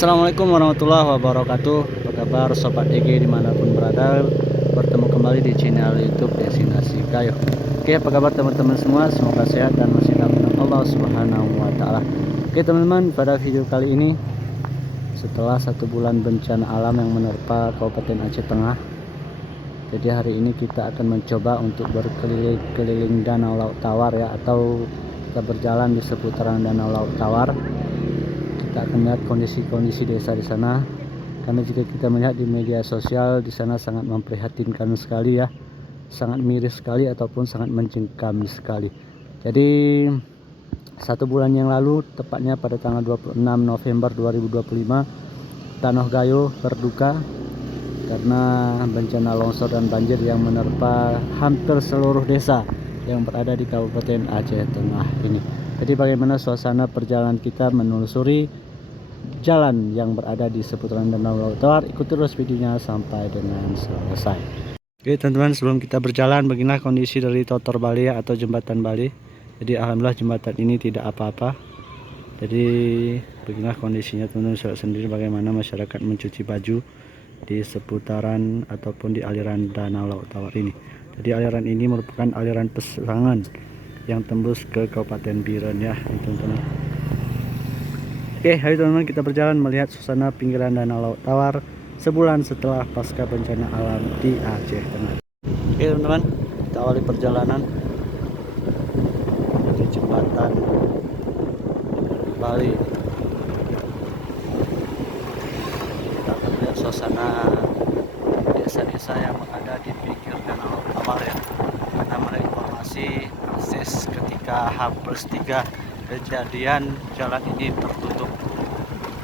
Assalamualaikum warahmatullahi wabarakatuh. Apa kabar Sobat EG dimanapun berada. Bertemu kembali di channel YouTube Destinasi Gayo. Oke, apa kabar teman-teman semua? Semoga sehat dan masih dalam lindungan Allah Subhanahu wa Ta'ala. Oke teman-teman, pada video kali ini, setelah 1 bulan bencana alam yang menerpa Kabupaten Aceh Tengah, jadi hari ini kita akan mencoba untuk berkeliling Danau Laut Tawar ya, atau kita berjalan di seputaran Danau Laut Tawar. Kita akan melihat kondisi desa di sana, karena jika kita melihat di media sosial di sana sangat memprihatinkan sekali ya, sangat miris sekali ataupun sangat mencengkam sekali. Jadi 1 bulan yang lalu, tepatnya pada tanggal 26 November 2025, Tanah Gayo berduka karena bencana longsor dan banjir yang menerpa hampir seluruh desa yang berada di Kabupaten Aceh Tengah ini. Jadi bagaimana suasana perjalanan kita menelusuri jalan yang berada di seputaran Danau Laut Tawar? Ikuti terus videonya sampai dengan selesai. Oke teman-teman, sebelum kita berjalan, beginilah kondisi dari Totor Bali atau jembatan Bali. Jadi alhamdulillah jembatan ini tidak apa-apa. Jadi beginilah kondisinya teman-teman, sendiri bagaimana masyarakat mencuci baju di seputaran ataupun di aliran Danau Laut Tawar ini. Jadi aliran ini merupakan aliran pesangan yang tembus ke Kabupaten Biren ya teman-teman. Oke, ayo teman-teman, kita berjalan melihat suasana pinggiran Danau Laut Tawar sebulan setelah pasca bencana alam di Aceh Tengah. Oke teman-teman, kita awali perjalanan di jembatan Bali. Kita akan melihat suasana desa-desa yang ada di pinggir Danau Laut Tawar ya. Karena menurut informasi akses ketika H+3 kejadian, jalan ini tertutup,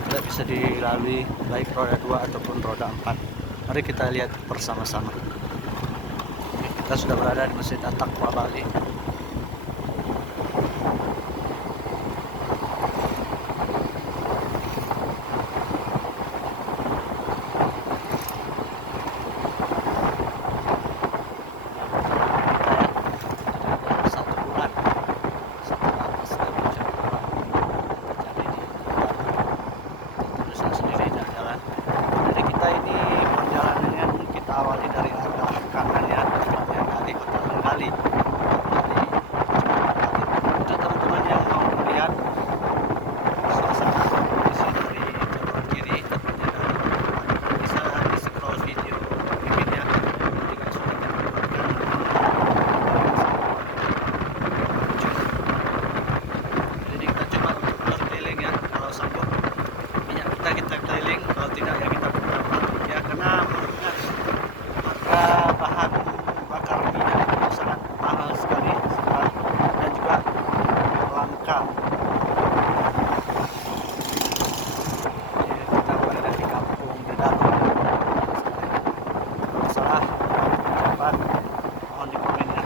tidak bisa dilalui baik roda 2 ataupun roda 4. Mari kita lihat bersama-sama. Kita sudah berada di Masjid At-Taqwa Bali. Kita keliling, kalau tidak ya kita berapa ya, karena harga bahan bakar minyak itu sangat mahal sekali dan juga langka. Kita berada di kampung Dedalo. Kalau salah ucapan mohon di komen ya.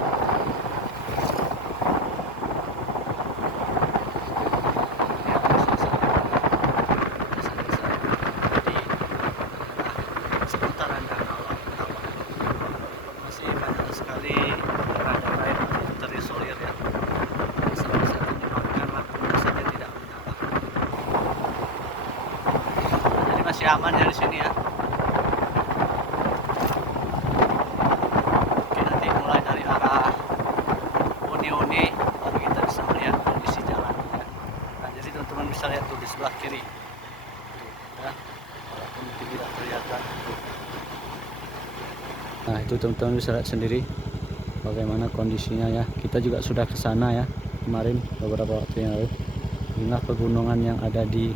Masih aman ya di sini ya. Oke, nanti mulai dari arah Uni baru kita bisa melihat kondisi jalan ya. Nah, jadi teman-teman bisa lihat tuh di sebelah kiri tuh, ya, walaupun mungkin tidak kelihatan. Nah itu teman-teman bisa lihat sendiri bagaimana kondisinya ya. Kita juga sudah ke sana ya kemarin beberapa waktu yang lalu. Inilah pegunungan yang ada di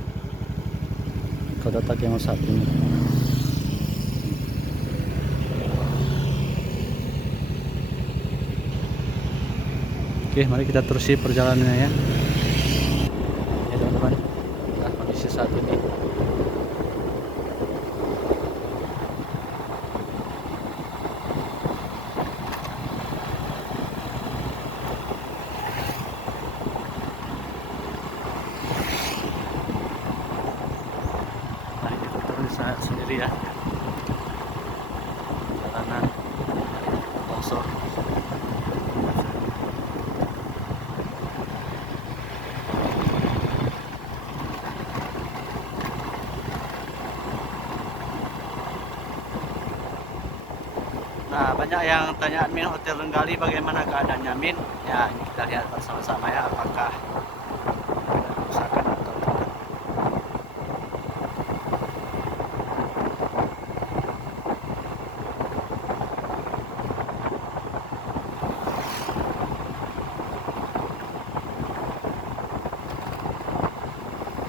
Kota Takengon saat ini. Oke, mari kita terusi perjalanannya ya. Ya teman-teman, nah kondisi saat ini. Saat sendiri ya, jalanan longsor. Banyak yang tanya admin Hotel Renggali bagaimana keadaannya Min. Ya ini kita lihat bersama-sama ya, apakah ada kerusakan atau tidak.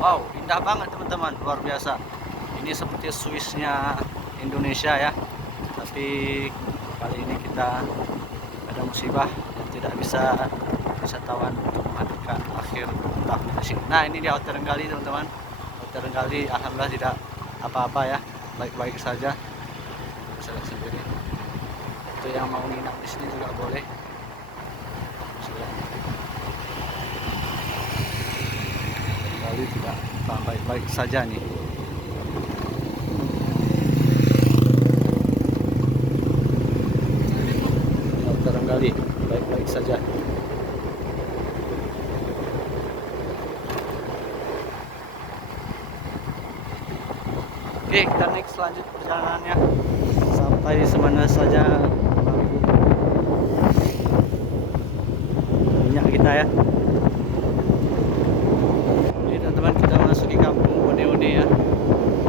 Wow, indah banget teman-teman, luar biasa. Ini seperti Swissnya Indonesia ya. Tapi kali ini kita ada musibah dan tidak bisa wisatawan untuk menghabiskan akhir tahun di sini. Nah, ini di Hotel Renggali teman-teman. Hotel Renggali alhamdulillah tidak apa-apa ya, baik-baik saja. Bisa lihat sendiri. Itu yang mau nginap di sini juga boleh. Renggali tidak baik-baik saja nih. Hotel Renggali baik-baik saja. Oke, kita next lanjut perjalanannya sampai semana saja minyak kita ya. Ini teman-teman, kita masuki kampung One-One ya.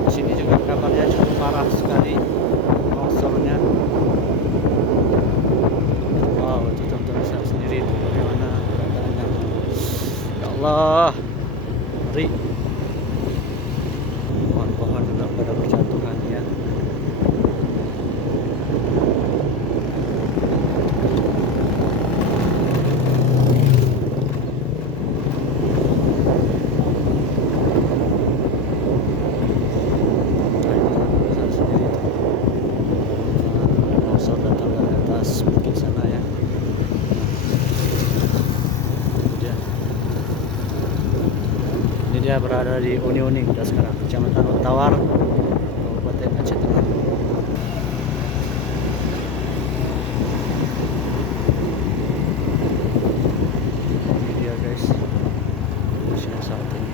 Di sini juga kabarnya cukup parah sekali longsornya. Wow, itu teman-teman bisa sendiri itu bagaimana keadaannya. Ya Allah, ngeri. Pohon-pohon juga pada berjatuhan ya. Longsor datang dari atas bukit sana ya. Ini dia berada di One-One kita sekarang, Kecamatan Ottawar, Kabupaten Aceh Tengah. Ini dia guys, kondisinya saat ini.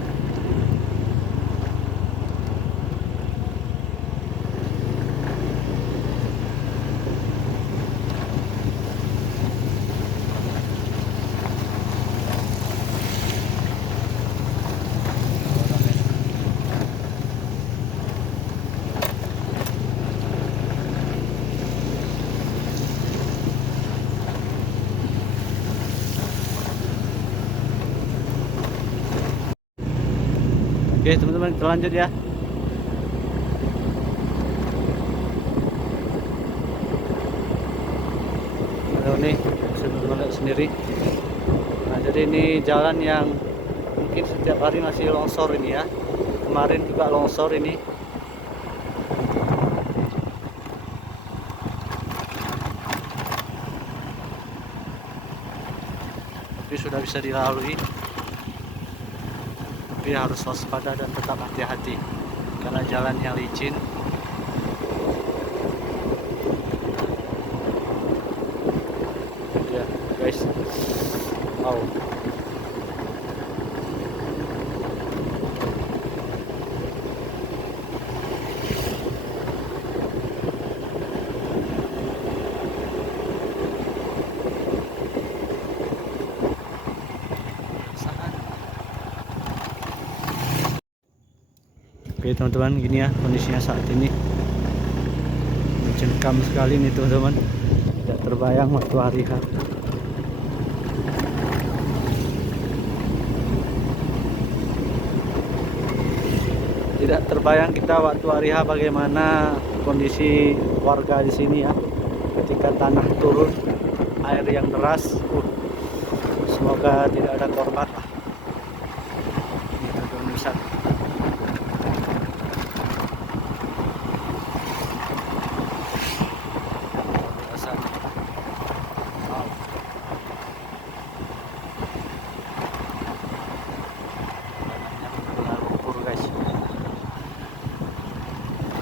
Oke teman-teman, kita lanjut ya. Halo nih, bisa teman-teman lihat sendiri. Nah, jadi ini jalan yang mungkin setiap hari masih longsor ini ya. Kemarin juga longsor ini. Tapi sudah bisa dilalui. Tapi harus waspada dan tetap hati-hati karena jalan yang licin. Ya guys, wow. Oke teman-teman, gini ya kondisinya saat ini, mencengkam sekali nih teman-teman, tidak terbayang waktu hari H. Tidak terbayang kita waktu hari H bagaimana kondisi warga di sini ya, ketika tanah turun, air yang deras. Semoga tidak ada korban lah. Ini teman-teman bisa.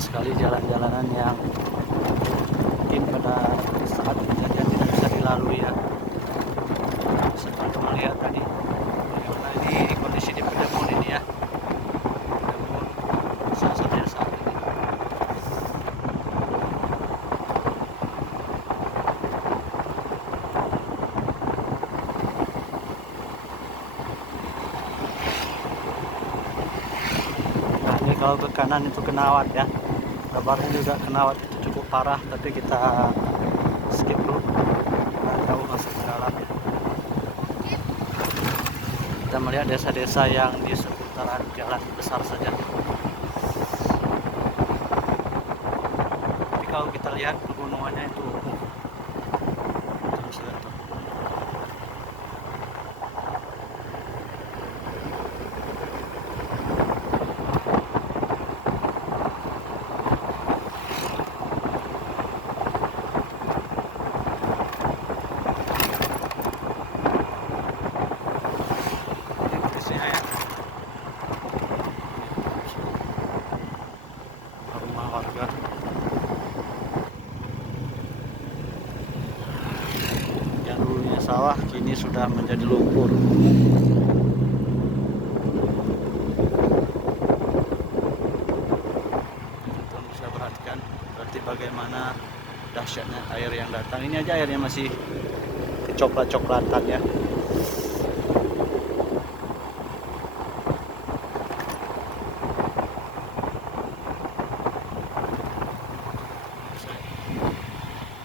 Sekali jalan-jalanan yang mungkin pada saat kejadian tidak bisa dilalui ya. Bisa teman-teman lihat tadi bagaimana ini kondisi di One-One ini ya. One-One saja saat ini. kalau ke kanan itu Kenawat ya, kabarnya juga Kenawat itu cukup parah, tapi kita skip dulu, jauh masuk ke dalam ya. Kita melihat desa-desa yang di seputaran jalan besar saja. Tapi kalau kita lihat pegunungannya itu terus lihat tuh. Rumah warga. Yang dulunya sawah kini sudah menjadi lumpur. Teman bisa perhatikan berarti bagaimana dahsyatnya air yang datang. Ini aja airnya masih kecoklat-coklatan ya.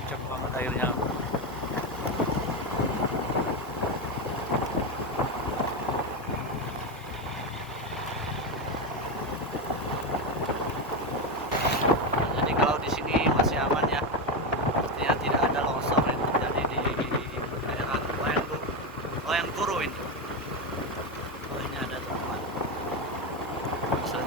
Cek banget airnya. Jadi kalau di sini masih aman ya, artinya tidak ada longsor yang terjadi di daerah Loyang Guru ini. Oh ini ada teman. Bisa.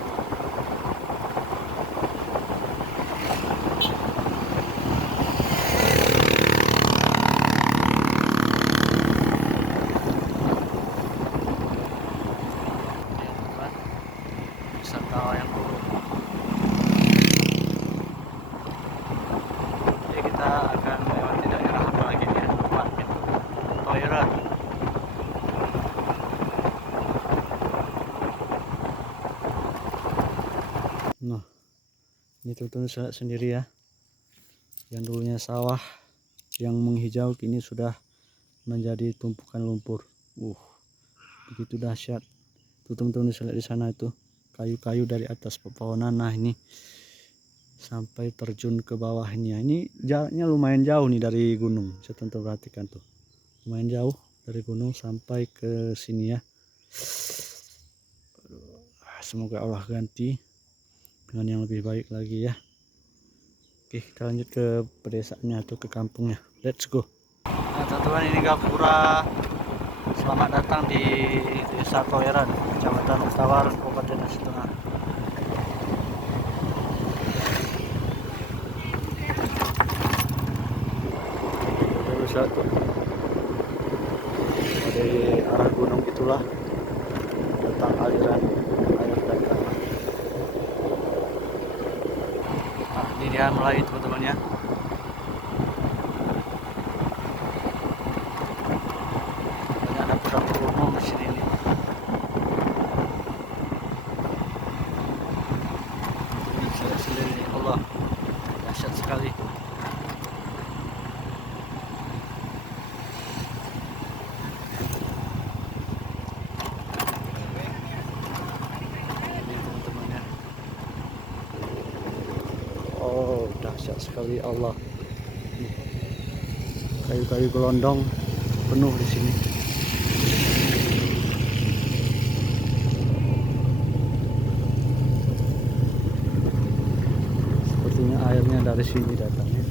Wisata Loyang Guru. Jadi kita akan melewati daerah apa lagi nih? Depan pintu toilet. Nah, ini teman-teman saya sendiri ya. Yang dulunya sawah yang menghijau kini sudah menjadi tumpukan lumpur. Begitu dahsyat. Tuh teman-teman bisa lihat di sana itu kayu-kayu dari atas pepohonan. Nah ini sampai terjun ke bawah ini ya. Ini jaraknya lumayan jauh nih dari gunung. Bisa teman-teman perhatikan tuh. Lumayan jauh dari gunung sampai ke sini ya. Semoga Allah ganti dengan yang lebih baik lagi ya. Oke, kita lanjut ke pedesaannya atau ke kampungnya. Let's go. Nah teman-teman, ini Gapura. Selamat datang di Desa Toiran, Kecamatan Tawar, Kabupaten Aceh Tengah. Bisa tuh dari arah gunung itulah datang aliran air datang. Nah, ini dia mulai teman-teman ya. Banyak ada dapur umum di sini nih. Ini saya sendiri, Allah, dahsyat sekali. Oh, dahsyat sekali Allah. Kayu-kayu gelondong penuh di sini. Sepertinya airnya dari sini datangnya.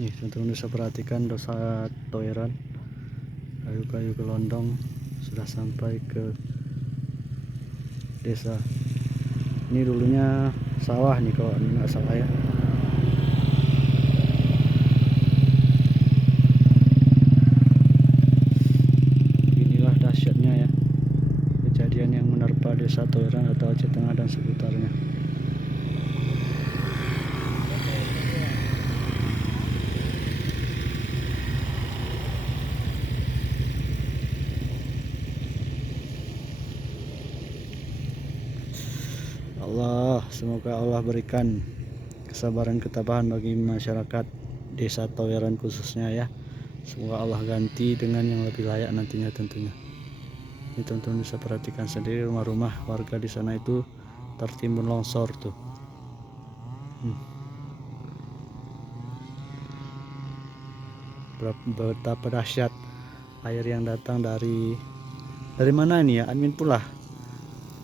Nih teman-teman bisa perhatikan Desa Toiran, kayu-kayu gelondong sudah sampai ke desa. Ini dulunya sawah nih kalau nggak salah ya. Inilah dahsyatnya ya, kejadian yang menerpa Desa Toiran atau Aceh Tengah dan sekitarnya. Allah, semoga Allah berikan kesabaran ketabahan bagi masyarakat Desa Toiran khususnya ya. Semoga Allah ganti dengan yang lebih layak nantinya tentunya. Ini teman-teman bisa perhatikan sendiri, rumah-rumah warga di sana itu tertimbun longsor tuh. Betapa dahsyat air yang datang dari mana ini ya, admin pula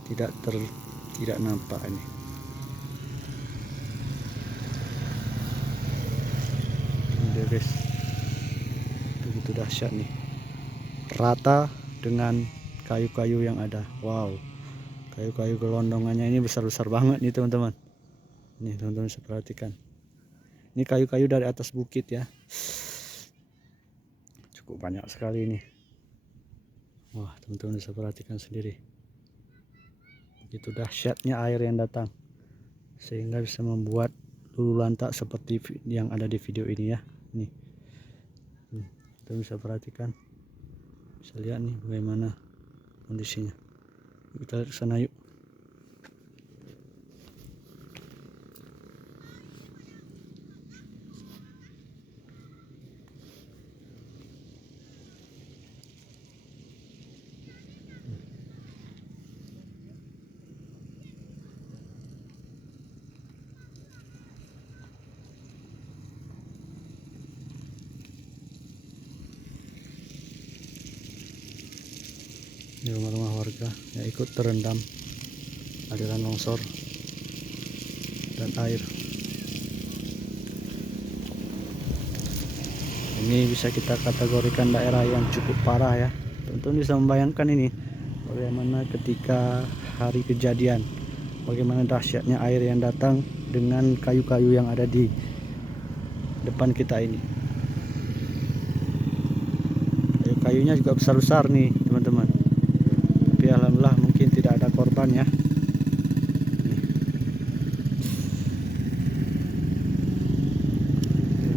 tidak nampak ini. Ini guys, begitu dahsyat nih, rata dengan kayu-kayu yang ada. Wow, kayu-kayu gelondongannya ini besar-besar banget nih teman-teman. Nih teman-teman bisa perhatikan, ini kayu-kayu dari atas bukit ya, cukup banyak sekali ini. Wah, teman-teman bisa perhatikan sendiri, begitu dahsyatnya air yang datang sehingga bisa membuat lulu lantak seperti yang ada di video ini ya. Nih, kita bisa perhatikan, bisa lihat nih bagaimana kondisinya. Kita lihat ke sana yuk. Di rumah-rumah warga yang ikut terendam aliran longsor dan air. Ini bisa kita kategorikan daerah yang cukup parah ya. Tentu bisa membayangkan ini bagaimana ketika hari kejadian, bagaimana dahsyatnya air yang datang dengan kayu-kayu yang ada di depan kita ini. Kayu-kayunya juga besar-besar nih teman-teman, tapi alhamdulillah mungkin tidak ada korban ya.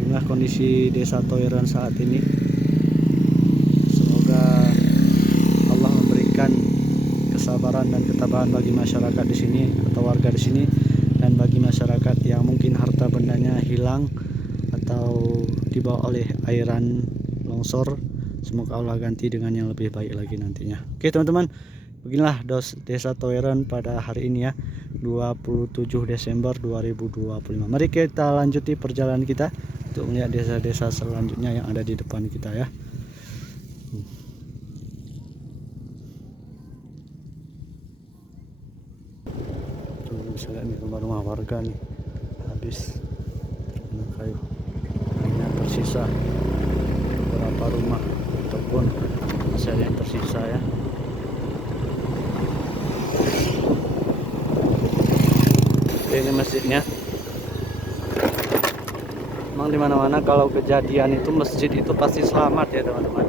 Inilah kondisi desa Toiran saat ini. Semoga Allah memberikan kesabaran dan ketabahan bagi masyarakat di sini atau warga di sini, dan bagi masyarakat yang mungkin harta bendanya hilang atau dibawa oleh airan longsor, semoga Allah ganti dengan yang lebih baik lagi nantinya. Oke teman-teman, beginilah desa Toiran pada hari ini ya, 27 Desember 2025. Mari kita lanjuti perjalanan kita untuk melihat desa-desa selanjutnya yang ada di depan kita ya. Tuh bisa lihat nih rumah-rumah warga nih, habis kayu hanya tersisa beberapa rumah ataupun masih ada yang tersisa ya. Ini masjidnya. Memang di mana-mana kalau kejadian itu masjid itu pasti selamat ya teman-teman.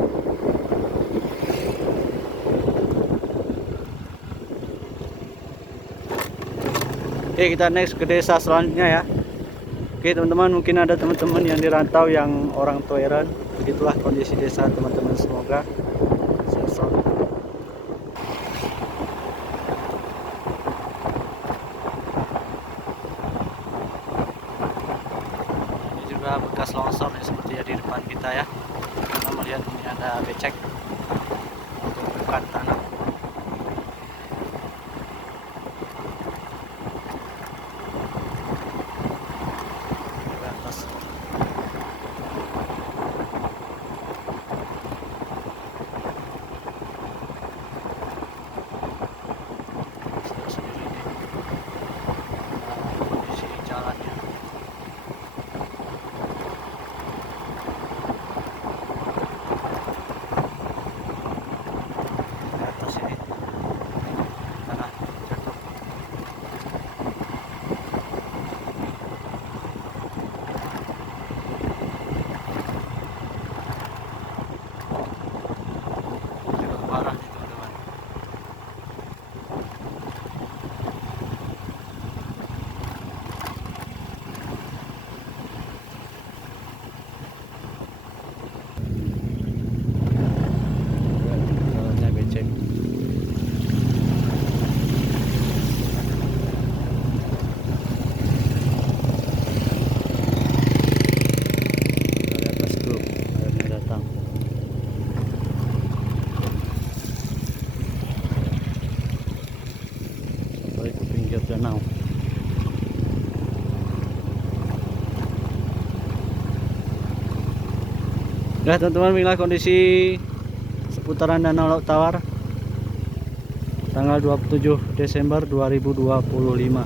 Oke, kita next ke desa selanjutnya ya. Oke teman-teman, mungkin ada teman-teman yang di rantau yang orang Toiran. Begitulah kondisi desa teman-teman, semoga sehat. Ini juga bekas longsor nih, seperti ya di depan kita ya. Kita melihat ini ada becek untuk bukan tanah. balik ke pinggir danau. Nah teman-teman, inilah kondisi seputaran Danau Laut Tawar tanggal 27 Desember 2025.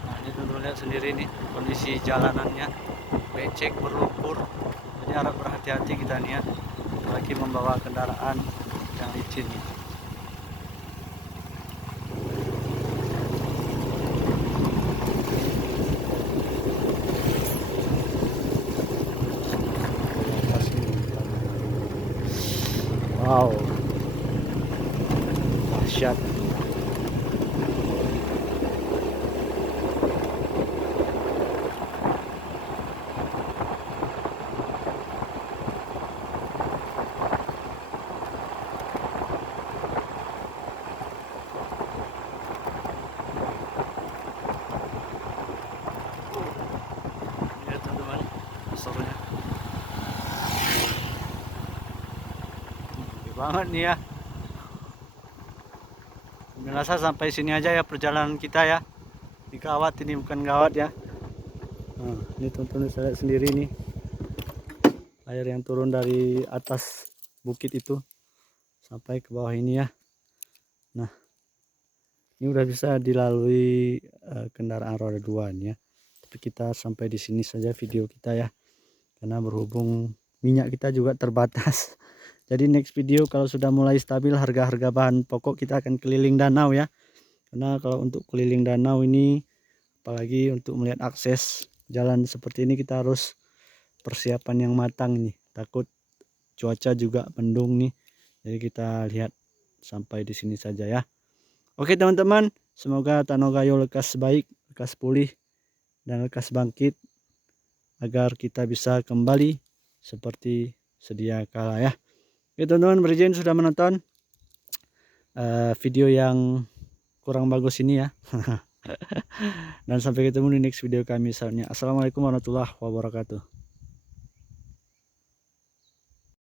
Nah ini teman-teman lihat sendiri nih kondisi jalanannya, becek berlumpur, jadi harap berhati-hati kita nih ya, apalagi membawa kendaraan yang licin. Wow, dahsyat. Ya teman-teman, serunya gede banget nih ya. Merasa sampai sini aja ya perjalanan kita ya. Ini kawat, ini bukan gawat ya. Nah, ini teman-teman saya lihat sendiri nih, air yang turun dari atas bukit itu sampai ke bawah ini ya. Nah, ini udah bisa dilalui kendaraan roda 2 nih ya. Tapi kita sampai di sini saja video kita ya, karena berhubung minyak kita juga terbatas. Jadi next video kalau sudah mulai stabil harga-harga bahan pokok, kita akan keliling danau ya. Karena kalau untuk keliling danau ini, apalagi untuk melihat akses jalan seperti ini, kita harus persiapan yang matang nih. Takut cuaca juga mendung nih. Jadi kita lihat sampai di sini saja ya. Oke teman-teman, semoga Tanogayo lekas baik, lekas pulih, dan lekas bangkit, agar kita bisa kembali seperti sedia kala ya. Oke teman-teman, berizin sudah menonton video yang kurang bagus ini ya. Dan sampai ketemu di next video kami selanjutnya. Assalamualaikum warahmatullahi wabarakatuh.